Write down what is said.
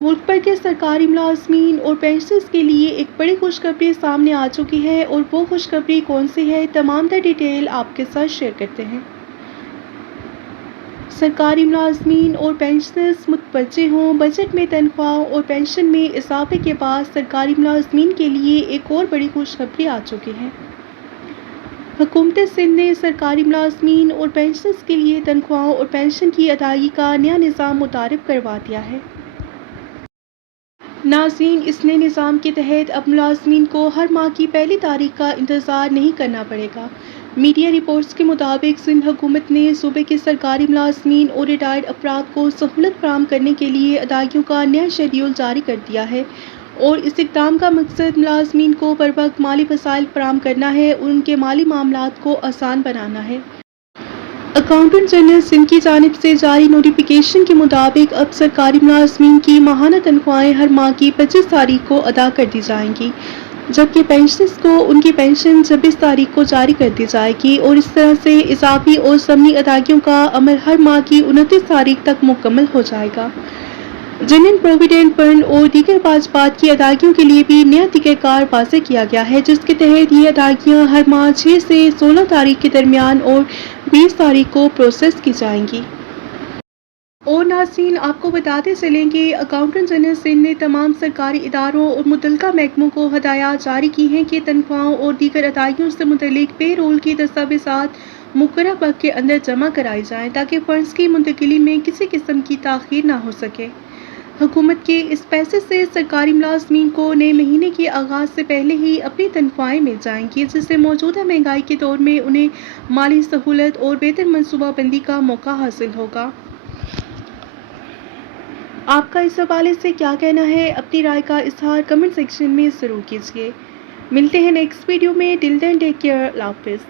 मुल्क भर के सरकारी मुलाजमीन और पेंशनर्स के लिए एक बड़ी खुशखबरी सामने आ चुकी है और वो खुशखबरी कौन सी है, तमाम तर डिटेल आपके साथ शेयर करते हैं। सरकारी मुलाजमीन और पेंशनर्स मुतवज्जे हों। बजट में तनख्वाह और पेंशन में इजाफे के बाद सरकारी मुलाजमीन के लिए एक और बड़ी खुशखबरी आ चुकी है। हुकूमत सिंध ने सरकारी मुलाजमीन और पेंशनर्स के लिए तनख्वाह और पेंशन की अदायगी का नया निज़ाम मुतारिफ करवा दिया है। नाज़रीन, इस नए निज़ाम के तहत अब मुलाजमीन को हर माह की पहली तारीख का इंतज़ार नहीं करना पड़ेगा। मीडिया रिपोर्ट्स के मुताबिक सिंध हुकूमत ने सूबे के सरकारी मुलाजमीन और रिटायर्ड अफराद को सहूलत फराहम करने के लिए अदायगियों का नया शेड्यूल जारी कर दिया है और इस इक़दाम का मकसद मुलाजमीन को बर वक्त माली वसाइल फराहम करना है और उनके माली मामलात को आसान बनाना है। अकाउंटेंट जनरल सिंध की जानिब से जारी नोटिफिकेशन के मुताबिक अब सरकारी मुलाजमीन की माहाना तनख्वाहें हर माह की 25 तारीख को अदा कर दी जाएंगी, जबकि पेंशनर्स को उनकी पेंशन 26 तारीख को जारी कर दी जाएगी और इस तरह से इजाफी और ज़मनी अदायगियों का अमल हर माह की 29 तारीख तक मुकम्मल हो जाएगा। जनरल प्रोविडेंट फंड और दीगर वाजबात की अदायगियों के लिए भी नया तरीक़ाकार वाज़ेह किया गया है, जिसके तहत ये अदायगियाँ हर माह 6 से 16 तारीख के दरमियान और 20 तारीख को प्रोसेस की जाएंगी। और नाज़रीन, आपको बताते चलें कि अकाउंटेंट जनरल सिंध ने तमाम सरकारी इदारों और मुतल्लिका महकमों को हदायत जारी की हैं कि तनख्वाहों और दीगर अदायगियों से मुतल्लिक पे रोल की दस्तावेज़ात मुकर्रर वक्त के अंदर जमा कराई जाएँ ताकि फ़ंड्स की मुंतकिली में किसी किस्म की ताख़ीर ना हो सके। हुकूमत के इस फैसले से सरकारी मुलाजमीन को नए महीने के आगाज़ से पहले ही अपनी तनख्वाहें मिल जाएंगी, जिससे मौजूदा महंगाई के दौर में उन्हें माली सहूलत और बेहतर मनसूबाबंदी का मौका हासिल होगा। आपका इस हवाले से क्या कहना है? अपनी राय का इज़हार कमेंट सेक्शन में ज़रूर कीजिए। मिलते हैं नेक्स्ट वीडियो में। Till then take care. अल्लाह हाफ़िज़।